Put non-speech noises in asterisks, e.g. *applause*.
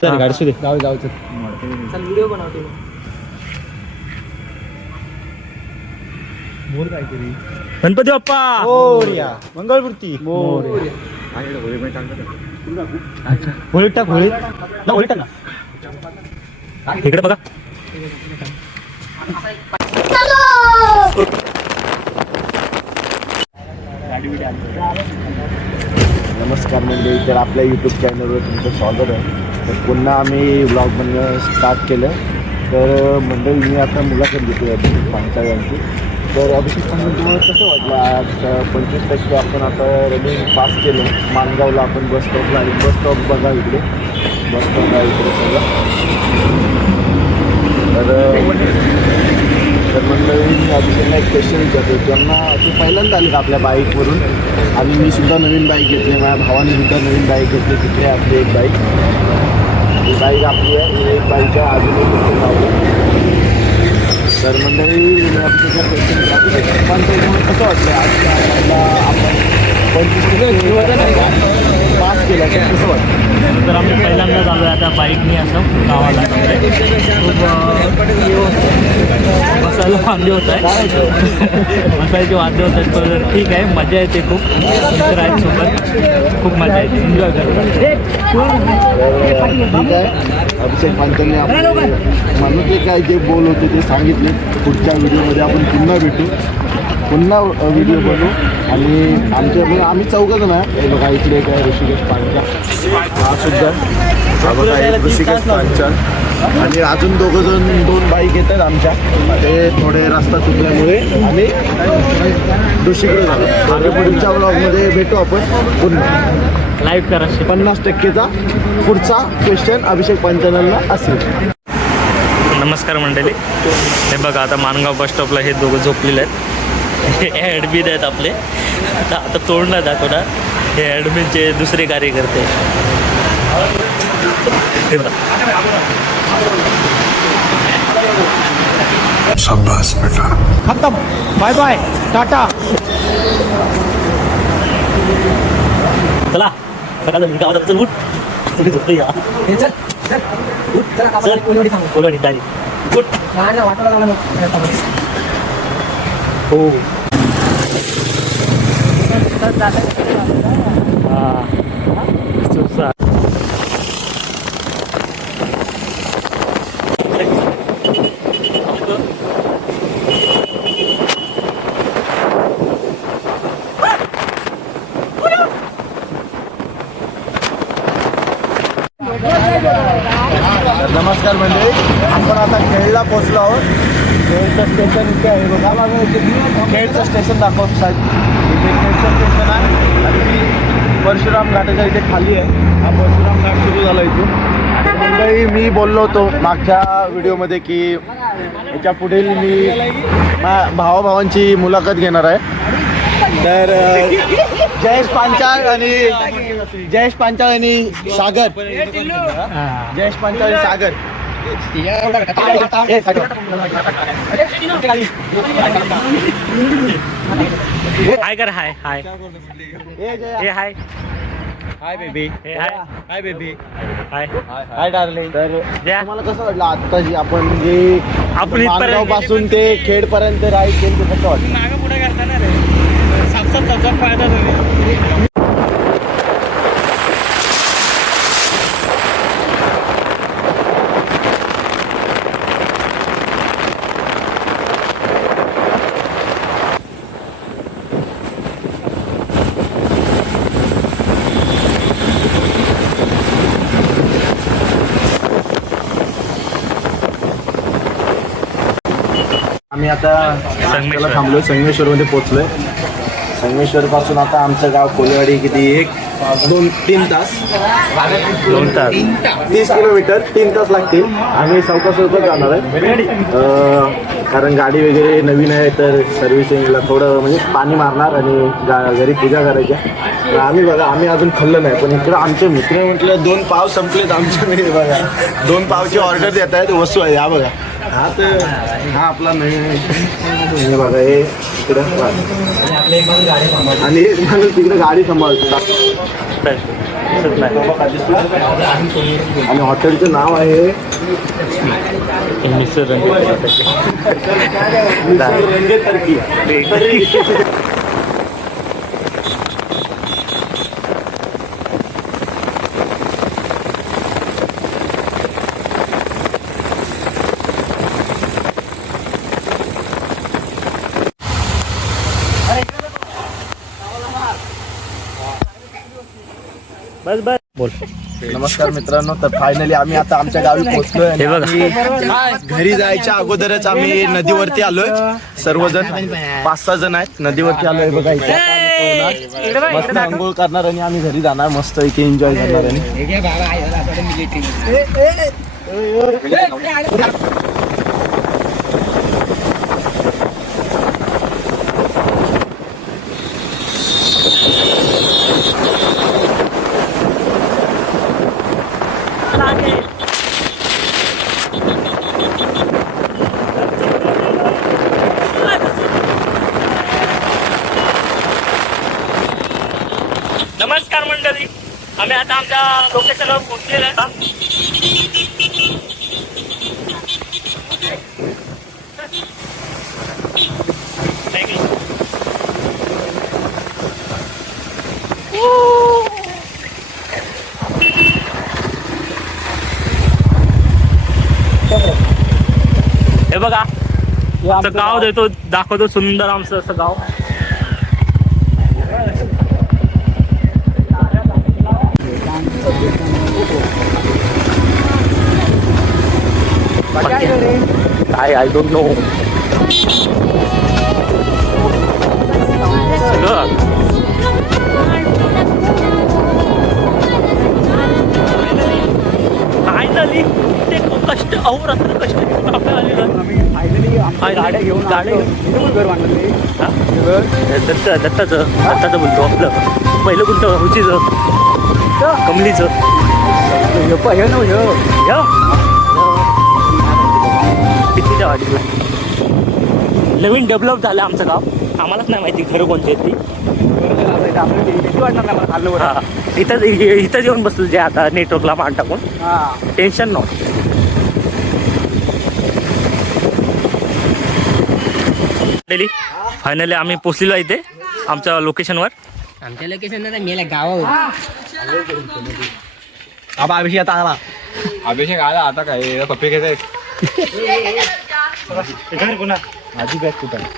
चल गाडी दे. जाऊ जाऊ चल व्हिडिओ बनवतो मी. गणपती बाप्पा! मोर्या. मंगळमूर्ती. होळीत टाक होळीत ना होळीत टाक ना. इकडे बघा. नमस्कार मंडळी तर आपल्या यूट्यूब चॅनलवर तुमचं स्वागत आहे. तर पुन्हा आम्ही ब्लॉग बनणं स्टार्ट केलं. तर मंडळी मी आता मुलाखत घेतो अभिषेक पांचाळ यांची. तर अभिषेक पांचाळ तुम्हाला कसं वाटलं आज? पंचवीस टक्के आपण आता रनिंग पास केलं. मानगावला आपण बस स्टॉपला आणि बस स्टॉप बघा इकडे. बस स्टॉप आहे इकडे सगळं. तर तर मंडळी मी अभिषेकला एक क्वेश्चन विचारतो त्यांना ते पहिल्यांदा आले आपल्या बाईकवरून आणि मी सुद्धा नवीन बाईक घेतली माझ्या भावाने सुद्धा नवीन बाईक घेतली तिथे आपली एक बाईक ही बाईक आपली आहे एक बाईक आहे अजून एक तर मंडळी मी क्वेश्चन विचारतो पण ते कसं वाटलं? आज आपल्याला आपण पंचवीस पास केलं तर कसं वाटतं. तर आम्ही पहिल्यांदाच आलो आता बाईकने असं गावाला खूप अं, बसायला वाद्य होत आहे. बसायचे वाद्य होत आहेत पण ठीक आहे मजा येते खूप. मित्र आहेत सोबत. खूप मजा येते. एन्जॉय करतात तर ठीक आहे. अभिषेक पांचालने आपले म्हणून ते काय जे बोल होते ते सांगितले. पुढच्या व्हिडिओमध्ये आपण पुन्हा भेटू. पुन्हा व्हिडिओ बनवू आणि आमच्या म्हणजे आम्ही चौघ जण आहे बघा इकडे काय ऋषिकेश पांचाळ हा सुद्धा. हा बघा एक ऋषिकेश पांचाळ आणि अजून दोघं जण दोन बाईक येत आहेत आमच्या. ते थोडे रस्ता चुकल्यामुळे आणि दुसरीकडे झालं पुढच्या ब्लॉगमध्ये भेटू आपण पुन्हा. लाईव्ह करा पन्नास टक्केचा पुढचा क्वेश्चन अभिषेक पंचानलला असेल. नमस्कार मंडळी. हे बघा आता मानगाव बस स्टॉपला हे दोघं झोपलेले आहेत. हे ॲडमिन आहेत आपले. आता आता तोंड नाही दाखवणार. हे ॲडमिनचे दुसरे कार्यकर्ते. खतम. बाय बाय टाटा चला. चल उठ. तुम्ही झोपतो या. हे चल. चल. उठ, चला हो. नमस्कार मंडळी आपण आता खेळला पोहोचलो आहोत. खेळचं स्टेशन इथे आहे. बघा इथे खेळचं स्टेशन दाखवतो साहेब. इथे खेळचं स्टेशन आहे. आणि मी परशुराम घाटाच्या इथे खाली आहे. हा परशुराम घाट सुरू झाला इथून. मंडळी मी बोललो होतो मागच्या व्हिडिओमध्ये की याच्या पुढील मी मा- भावाभावांची मुलाखत घेणार आहे. तर जयेश पांचाळ आणि जयेश पांचाळ आणि सागर. जयेश पांचाळ आणि सागर. हाय कर हाय हाय ए, Jaya. Hey hi hi baby hi hi baby hi hi darling तर. तुम्हाला कसं वाटलं आता जी आपण जे आपण इथपर्यंत पासून ते खेड पर्यंत राईड केलं ते कसं वाटलं मागं पुढे करता ना रे सात चौकात फायदा तुम्ही आम्ही आता संगमेश्वर. नाश्त्याला थांबलोय संगमेश्वरमध्ये पोहोचलोय. संगमेश्वर पासून आता आमचं गाव कोलेवाडी किती एक दोन तीन तास. दोन तास. तीस किलोमीटर तीन तास लागतील. आम्ही चौकात जाणार आहे. कारण गाडी वगैरे नवीन आहे तर सर्व्हिसिंगला थोडं म्हणजे पाणी मारणार आणि गा- घरी पूजा करायच्या तर आम्ही बघा आम्ही अजून खाल्लं नाही पण इकडं आमचे मित्र म्हटलं दोन पाव संपलेत आमच्या घरी *laughs* बघा दोन पावची ऑर्डर देत आहेत वस्तू आहे हा बघा. हा तर हा आपला नवीन हे बघा हे इकडे आणि एक माणूस तिकडे गाडी सांभाळतो. नाही आणि हॉटेलचं नाव आहे मिसळ रंगे *laughs* बस बस. बोल. नमस्कार मित्रांनो तर फायनली आम्ही आता आमच्या गावी पोहोचलोय आणि हे बघा. आम्ही घरी जायच्या अगोदरच आम्ही नदीवरती आलोय. सर्वजण पाच सहा जण आहेत नदीवरती आलोय बघा इथे. आता आम्ही पोहणार. मस्त आंघोळ करणार आणि आम्ही घरी जाणार मस्त इथे एन्जॉय करणार आणि. नमस्कार मंडळी. आम्ही आता आमच्या लोकेशनवर पोहोचलेलो आहे. हे बघा आमचं गाव देतो दाखवतो सुंदर आमचं असं गाव. काय आय डोंट नो फायनली ते कष्ट कष्ट घेऊन आलेलं. गाड्या घेऊन गाड्या घेऊन. घर बांधलं ते. दत्त दत्ताचं दत्ताचं बोलतो आपलं. पहिलं कोणतं हुचीचं कमलीचं. हे प- हे नव्ह, हे. या कितीच्या वाटतं नवीन डेव्हलप झालं आमचं गाव. आम्हालाच नाही माहिती घरं कोणती आहेत ती. वाटणार नाही मला खाल्लं बरं. हा इथंच इथंच येऊन बसलो जे आता नेटवर्कला मान टाकून. हा. टेन्शन नो डेली फायनली आम्ही पोचलेलो आहे इथे आमच्या लोकेशनवर आमच्या लोकेशन मेला गावावर. अभिषेक आता आला. अभिषेक आला आता काय पप्पे घेत आहेत. घर पुन्हा माझी बॅग कुठं आहे